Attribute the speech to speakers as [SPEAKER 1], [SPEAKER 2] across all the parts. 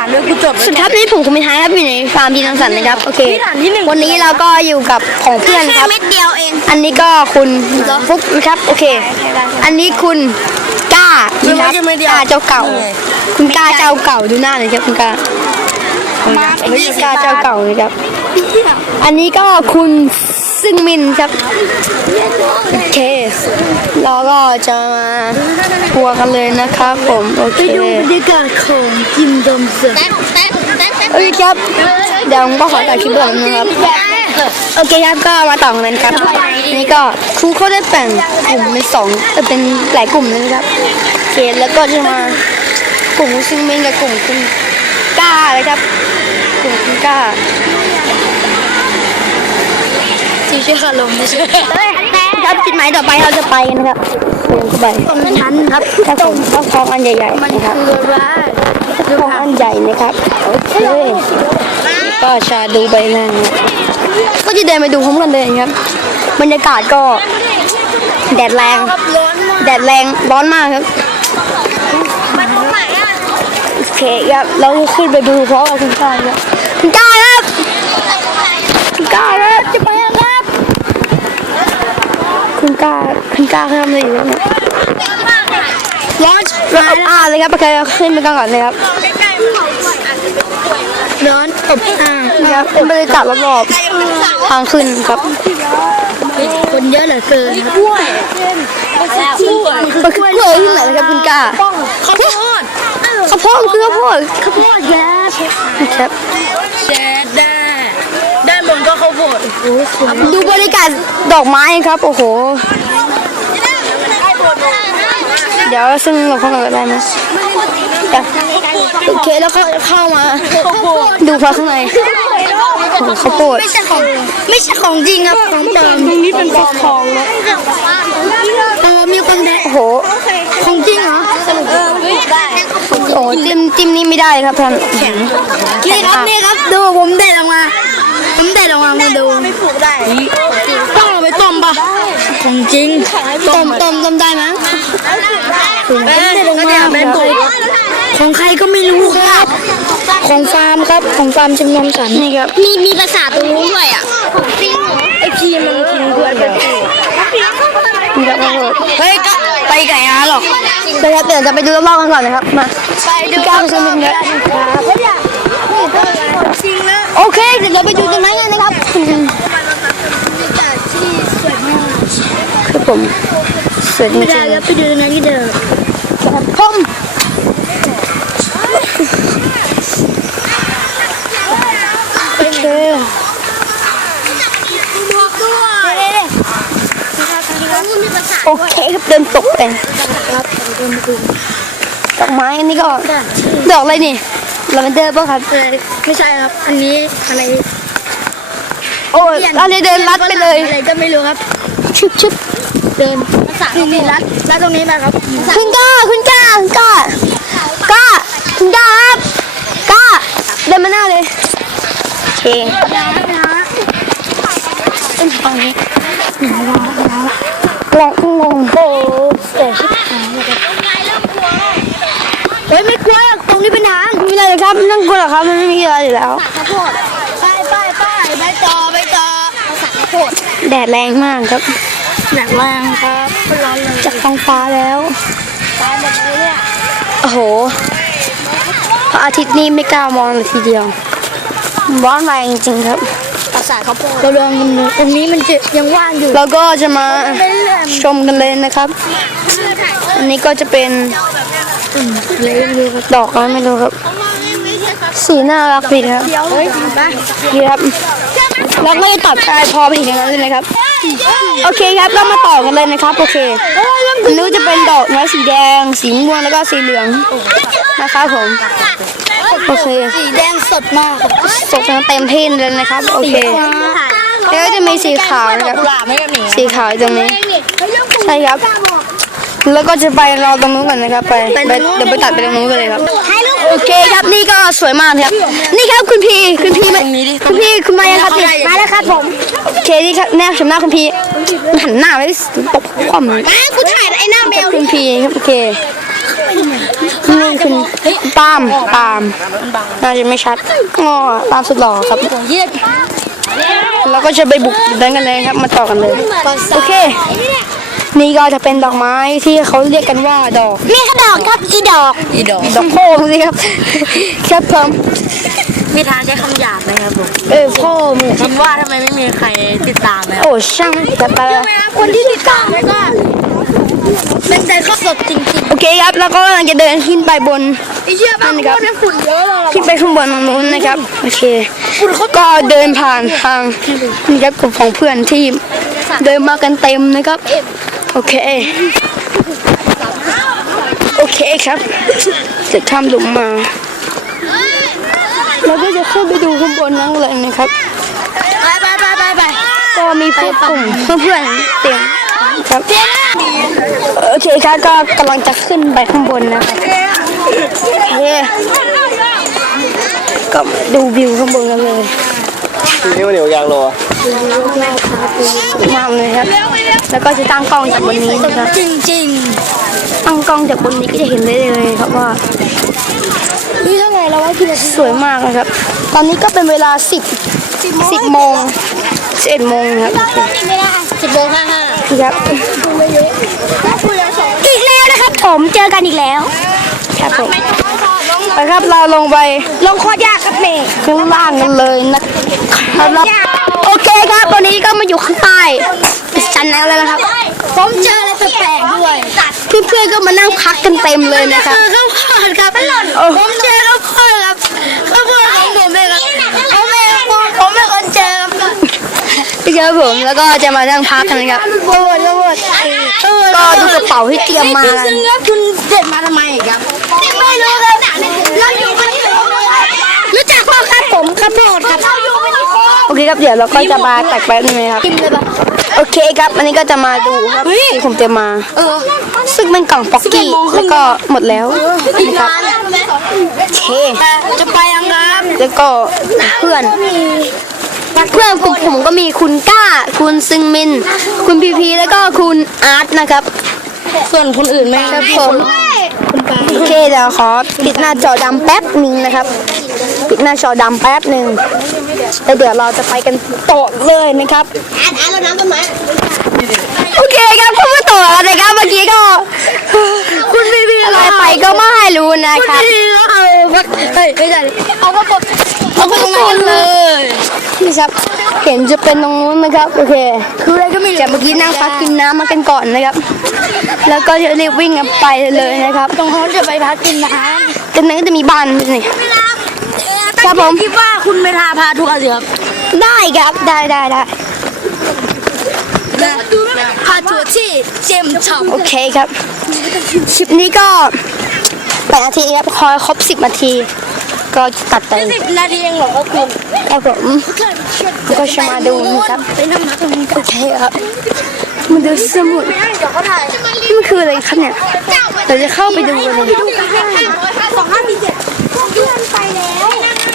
[SPEAKER 1] านด้วยกูจบแล้ว
[SPEAKER 2] สุดท้ายนี้ผมคุณมิท้ายครับอยู่ในฟาร์มดีนังสันนะครับโอเควันนี้เราก็อยู่กับของเพื่อนครับ
[SPEAKER 3] เม็ดเดียวเอง
[SPEAKER 2] อันนี้ก็คุณฟุกนะครับโอเค อันนี้คุณกล้านะครับกล้าเจ้าเก่า คุณกล้าเจ้าเก่าดูหน้าหน่อยครับคุณกล้าคุณกล้าเจ้าเก่านะครับอันนี้ก็คุณซึ่งมินครับโอเคเราก็จะมาทัวร์กันเลยนะครับผมโอเค
[SPEAKER 3] บรรยากาศของจิมดอมสัน
[SPEAKER 2] โอเคครับเดี๋ยวผมก็ขอตัดคลิปก่อนนะครับโอเคครับก็มาต่อกันครับนี่ก็ครูเขาได้แบ่งกลุ่มเป็นเป็นหลายกลุ่มเลยนะครับโอเคแล้วก็จะมากลุ่มซึ่งมินกับกลุ่มคุณกล้าเลยครับกลุ่มคุณกล้า
[SPEAKER 3] ที่ชื่อคาลมไม่ใช่
[SPEAKER 2] ครับจุดหมายต่อไปเราจะไปกันนะครับเดินเข้าไป
[SPEAKER 3] ชั้นครับ
[SPEAKER 2] ถ้าผมต้องคล้องอันใหญ่ๆนะครับ
[SPEAKER 3] คือว่า
[SPEAKER 2] คล้องอันใหญ่นะครับโอเคก็ชาดูไปนั่นก็จะเดินไปดูพร้อมกันเลยครับบรรยากาศก็แดดแรง
[SPEAKER 3] ร้อนมาก
[SPEAKER 2] แดดแรงร้อนมากครับ
[SPEAKER 3] มันตรงไหนอ่ะ
[SPEAKER 2] โอเคครับเราจะขึ้นไปดูเพราะว่าคุณกล้าครับคุณกล้าครับคุณกล้าครับจะไปครับคุณกล้าทำอะไรอยู่เนี่ยร้อนเลยครับโอเคขึ้นไปก่อนเลยครับ
[SPEAKER 3] ร้อนอบอ้าว
[SPEAKER 2] ครับเป็นบรรยากาศรอบๆทางขึ้นครับ
[SPEAKER 3] คนเยอะเหลือเกิน
[SPEAKER 2] มันคือกล้วยที่ไหนนะครับคุณกล้า
[SPEAKER 3] ข้าวโพด
[SPEAKER 2] ข้าวโพดคือข้าวโพด
[SPEAKER 3] ข้าวโพดครับ
[SPEAKER 2] ครับ
[SPEAKER 1] เชดด้านบนก็ข้าวโพด
[SPEAKER 2] ดูบรรยากาศดอกไม้ครับโอ้โหเดี๋ยวซึ่งเราเข้ามาได้ไหมโอเคแล้วก็เข้ามาดูพระข้างในข้าวโพด
[SPEAKER 3] ไม่ใช่ของจริงครับของปลอม
[SPEAKER 2] ตรงนี้เป็นฟอกทองนะ
[SPEAKER 3] มีความแดง
[SPEAKER 2] โอ้โห
[SPEAKER 3] ของจริงเหรอ
[SPEAKER 2] โอ้จิ้มนี่ไม่ได้ครับท่าน
[SPEAKER 3] นี่ครับดูผมเด็ดออกมามาดู
[SPEAKER 1] ไม่ปลูกได้
[SPEAKER 3] ต้องเอาไปต้มปะของจริงต้มได้ไหมของใครก็ไม่รู้ครับ ของฟาร์มครับของฟาร์มจำนวนสัน
[SPEAKER 2] นี่ครับ
[SPEAKER 3] มีภาษาตรงนู้นด้วยอ่ะไอพีมันกินด้วยเป็น
[SPEAKER 2] นี่ครับข้าวโพด
[SPEAKER 1] เฮ้ยก็ไปไก่ฮะหรอก
[SPEAKER 2] เดี๋ยวเดี๋ยวจะไปดูรอบๆกันก่อนนะครับมาพี่ก้าวไปชมกันครับโอเคเดี๋ยวเราไปดูตรงนั้นกันนะครับคือผมสวยจริง
[SPEAKER 3] ไม่ได้แล้วไปดูตรงนั้นที่เดิม
[SPEAKER 2] ๆผมโอเค
[SPEAKER 3] บอกด้วย
[SPEAKER 2] โอเคครับเดินตกเองดอกไม้อันนี้ก็ดอกอะไรนี่ลาเวนเดอร์ป่ะครับ
[SPEAKER 3] ไม่ใช่ครับ อันนี้อะไร
[SPEAKER 2] โอ้ยอันนี้เดินลัดไปเลย
[SPEAKER 3] อะไรก็ไม่รู้ครับ
[SPEAKER 2] ชึบ
[SPEAKER 3] เดินนี่รัดตรงนี้มาครับ
[SPEAKER 2] คุณกล้าคุณกล้าคุณกล้ากล้าคุณกล้าครับกล้าเดินมาหน้าเลยโอเคเป็นตรงนี้ลองลงโอ้เสียชิบหายเลยครับ
[SPEAKER 3] เฮ้ยไม่กลัวตรงนี้เป็นทาง
[SPEAKER 2] ไม่เป็นไรเลยครับไม่ต้องกลัวหรอกครับมันไม่มีอะไรอยู่แล้ว
[SPEAKER 3] ข้าวโพดไปต่อภาษาข้าวโพด
[SPEAKER 2] แดดแรงมากครับ
[SPEAKER 3] หนักแรงครับร้อนเลย
[SPEAKER 2] จากท้องฟ้าแล้ว
[SPEAKER 3] ตายหมดเลยเนี่ย
[SPEAKER 2] โอ้โหพระอาทิตย์นี่ไม่กล้ามองเลยทีเดียวร้อนแรงจริงๆครับ
[SPEAKER 3] ภาษาข้าวโพดเราลองกันดูตรงนี้มันจะยังว่างอยู่
[SPEAKER 2] เราก็จะมาชมกันเลยนะครับ อันนี้ก็จะเป็น
[SPEAKER 3] อะไรไม่รู้ครับ
[SPEAKER 2] ดอกอะไรไม่รู้ครับ สีน่ารักดีครับ
[SPEAKER 3] เฮ้ยไป
[SPEAKER 2] นี่ครับแล้วก็จะตัดชายพอไปถึงอย่างนั้นเลยนะครับ โอเคครับเรามาต่อกันเลยนะครับโอเคอันนี้จะเป็นดอกไม้สีแดง สีม่วงแล้วก็สีเหลืองนะครับผมโอเค
[SPEAKER 3] สีแดงสดมาก
[SPEAKER 2] สดเต็มที่เลยนะครับโอเคแล้วก็จะมีสีขาวนะครับ
[SPEAKER 1] ปลาไม่แบบนี้
[SPEAKER 2] สีขาวอยู่ตรงนี้ใช่ครับ แล้วก็จะไปรอตรงนู้นก่อนนะครับเดี๋ยวไปตัดไปตรงนู้นกันเลยครับโอเคครับนี่ก็สวยมากครับนี่ครับคุณพีมาคุณมายังครับมาแล้วครับผมโอเคนี่ครับแนบชมหน้าคุณพีหันหน้าไปตกความเลย
[SPEAKER 3] กูถ่ายไอ้หน้าแมว
[SPEAKER 2] คุณพีครับโอเคนี่คุณปาล์มน่าจะไม่ชัดอ๋อปาล์มสุดหล่อครับเราก็จะไปบุกดันกันเลยครับมาต่อกันเลยโอเคนี่ก็จะเป็นดอกไม้ที่เขาเรียกกันว่าดอก
[SPEAKER 3] นี่ก็ดอกครับอีดอก
[SPEAKER 2] ดอกโพงสิครับครับผม
[SPEAKER 1] มีทางใช้คำหยาบไหมครับผม
[SPEAKER 2] พ่อมึง
[SPEAKER 1] คิดว่าทำไมไม่มีใครติดตามไหม
[SPEAKER 2] โอ้ช่างแต่ไป
[SPEAKER 1] คนที่ติดตามก็เป็นใจข้อสดจริง
[SPEAKER 2] โอเคครับแล้วก็กำลังจะเดินขึ้นไปบน
[SPEAKER 1] ๆไอ้เหี้ยบ้านเขาเนี่ยฝุ่นเยอะเลย
[SPEAKER 2] ขึ้นไปข้างบนตรงนู้นนะครับโอเคก็เดินผ่านทางนี่ครับกลุ่มของเพื่อนที่เดินมากันเต็มนะครับโอเคครับจะข้ามหลุมมาเราก็จะขึ้นไปดูข้างบนนั่งเลยนะครับ
[SPEAKER 1] ไป
[SPEAKER 2] ก็มีพวกกลุ่มเพื่อนๆเต็มครับโอเคครับก็กำลังจะขึ้นไปข้างบนนะครับโอเคก็ดูวิวข้างบนกันเลย
[SPEAKER 4] นี่มันเหนียวยางโล
[SPEAKER 2] สวยมากเลยครับแล้วก็จะตั้งกล้องจากบนนี้นะครับ
[SPEAKER 1] จริง
[SPEAKER 2] ตั้งกล้องจากบนนี้ก็จะเห็นได้เลยครับว่า
[SPEAKER 1] ๆนี่เท่าไหร่แล้ววะพี่
[SPEAKER 2] สวยมากนะครับ ตอนนี้ก็เป็นเวลา10 โมง 11 โมงครับ
[SPEAKER 1] ไม่ได้10:55
[SPEAKER 2] ครับ
[SPEAKER 3] อีกแล้วนะครับผมเจอกันอีกแล้ว
[SPEAKER 2] ครับผมไปครับเราลงไป
[SPEAKER 3] ลงโคตรยากครับเมย์
[SPEAKER 2] ข้างล่างกันเลยนะครับโอเคครับตอนนี้ก็มาอยู่ข้างใต้ชั้นแล้วนะครับ
[SPEAKER 3] ผมเจออะไรแปลกๆด้วย
[SPEAKER 2] เพื่อนๆก็มานั่งพักกันเต็มเลยนะครับ
[SPEAKER 3] ข้าวโพดครับ
[SPEAKER 2] ผมเจอข้าวโพดครับข้าวโพดของผมเองครับผมเป็นคนเจอครับผมแล้วก็จะมานั่งพักกันนะครับก็ดูกระเป๋าที่เตรียมมา
[SPEAKER 1] ซึ่งแล้วคุณเด็ดมาทำไมครับ
[SPEAKER 3] ไม่รู้ครับเราอยู่กันที่รู้จักพ่อครับผมข้าวโพดครับ
[SPEAKER 2] โอเคครับเดี๋ยวเราก็จะมาแตกแป๊บนึงนะครับโอเคครับอันนี้ก็จะมาดูครับที่ผมเตรียมมาซึ่งเป็นกล่องป๊อกกี้แล้วก็หมดแล้วนะครับโอเค
[SPEAKER 1] จะไปยังครับ
[SPEAKER 2] แล้วก็เพื่อนกลุ่มผมก็มีคุณก้าคุณซึงมินคุณพีพีแล้วก็คุณอาร์ตนะครับ
[SPEAKER 1] ส่วนคนอื่นไหม
[SPEAKER 2] ครับผมโอเคเดี๋ยวขอปิดหน้าจอดำแป๊บหนึ่งนะครับปิดหน้าจอดำแป๊บหนึ่งแล้วเดี๋ยวเราจะไปกันต่อเลยนะครับ
[SPEAKER 3] แล้วน้ำต้นไม้
[SPEAKER 2] โอเคครับพูดมาต่อกันนะครับเมื่อกี้ก็คุณพีพีอะไรไปก็ไม่รู้นะครับ
[SPEAKER 1] ไม่ใช่
[SPEAKER 2] เอาไปตรงนู้นเลยนี่ครับเห็นจะเป็นตรงนู้นนะครับโอเคคืออะไรก็ไม่รู้แต่เมื่อกี้นั่งพักกินน้ำมากันก่อนนะครับ แล้วก็จะรีบวิ่งกันไปเลยนะครับ
[SPEAKER 1] ตรงเขาจะไปพักกินนะคะ
[SPEAKER 2] ตรงนั้นก็จะมีบ้านนี่ครับผม
[SPEAKER 1] คิดว่าคุณเมธาพาทัวร์สิครับ
[SPEAKER 2] ได้ครับได้
[SPEAKER 1] พาทัวร์ที่เจมช็อป
[SPEAKER 2] โอเคครับคลิปนี้ก็8 นาทีครับคอยครบ10 นาที ก็ตัดไป
[SPEAKER 1] 10 นาทีเองเหรอครับคุณ
[SPEAKER 2] ครับผมก็จะมาดูนะครับ
[SPEAKER 1] ไปนั่งพักตรงนี้
[SPEAKER 2] โอเคครับมาดูสมุด
[SPEAKER 1] เดี๋ยวเขาถ่าย
[SPEAKER 2] นี่มันคืออะไรครับเนี่ยเราจะเข้าไปดูกันเลย
[SPEAKER 3] ไปแล้ว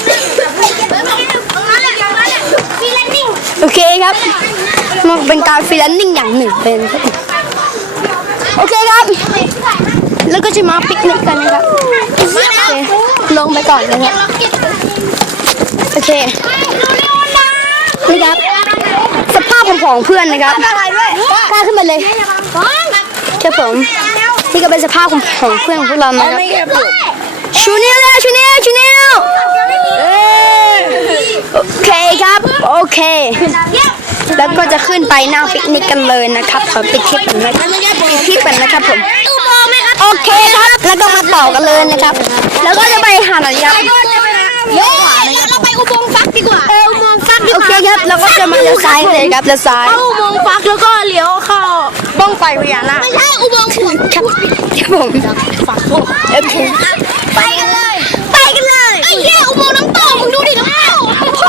[SPEAKER 3] ฟีแลนนิ่ง
[SPEAKER 2] โอเคครับมันเป็นการฟรีแลนซ์อย่างหนึ่งเป็นโอเคครับ แล้วก็จะมาปิกนิกกันนะครับโอเคลงไปก่อนนะครับโอเคนี่ครับสภาพของเพื่อนนะครับกล้าขึ้นมาเลยครับผมนี่ก็เป็นสภาพของเพื่อนของพวกเรานะครับชูนิ้วแล้วชูนิ้วโอเคครับโอเค แล้วก็จะขึ้นไปนั่งปิกนิกกันเลยนะครับขอปิดคลิปก่อนนะครับผมโอเคครับแล้วก็มาต่อกันเลยนะครับ แล้วก็จะไปหาหน่อยครับ
[SPEAKER 3] เราไปอุโมงค์ฟักดีกว่าอุโมงค์ฟักดี
[SPEAKER 2] โอก
[SPEAKER 3] ว่า
[SPEAKER 2] เคครับแล้วก็จะมาเลี้ยวซ้ายเลยครับเลี้ยวซ้าย
[SPEAKER 1] เข้าอุโมงค์ฟักแล้วก็เลี้ยวเข้าบ้องไฟพญานาค
[SPEAKER 3] ไม่ใช่อุโมงค์ขุด
[SPEAKER 2] ครับผมโอเค
[SPEAKER 3] ไปกันเลยไอ้เหี้ยอุโมงค์น้ำตกมึงดูดิน้ำตก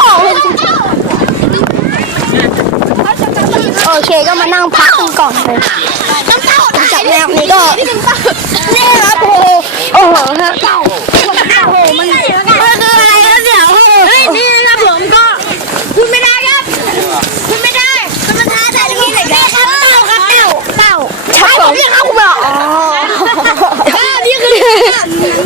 [SPEAKER 2] โอเคก็มานั่งพักกันก่อนเลย
[SPEAKER 3] น้ำตก
[SPEAKER 2] จากแนวนี้ก็นี่ครับโอ้โหครับมันคืออะไรครับเดี๋ยว
[SPEAKER 1] เฮ้ยนี่นะครับผมก็คุณไม่ได้ครับคุณไม่ได้
[SPEAKER 3] มันท้าแต่ที่ไหนกันเต่า
[SPEAKER 2] ครับผมเรียกเอาคุณมาอ๋อ
[SPEAKER 1] นี่คือ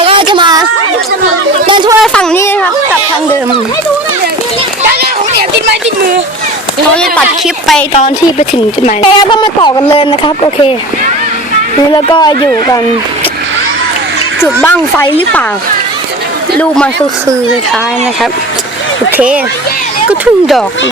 [SPEAKER 2] แล้วก็จะมาเดินทั่วฝั่งนี้นะครับกลับทางเดิม
[SPEAKER 3] ด้านหน้าของเดี๋ยวติดไม้ติดมือ
[SPEAKER 2] เขาจะตัดคลิปไปตอนที่ไปถึงจุดหมายแล้วก็มาต่อกันเลยนะครับโอเคนี่แล้วก็อยู่กันจุดบั้งไฟหรือเปล่าลูกมันคือคล้ายๆนะครับโอเคก็ทุ่งดอก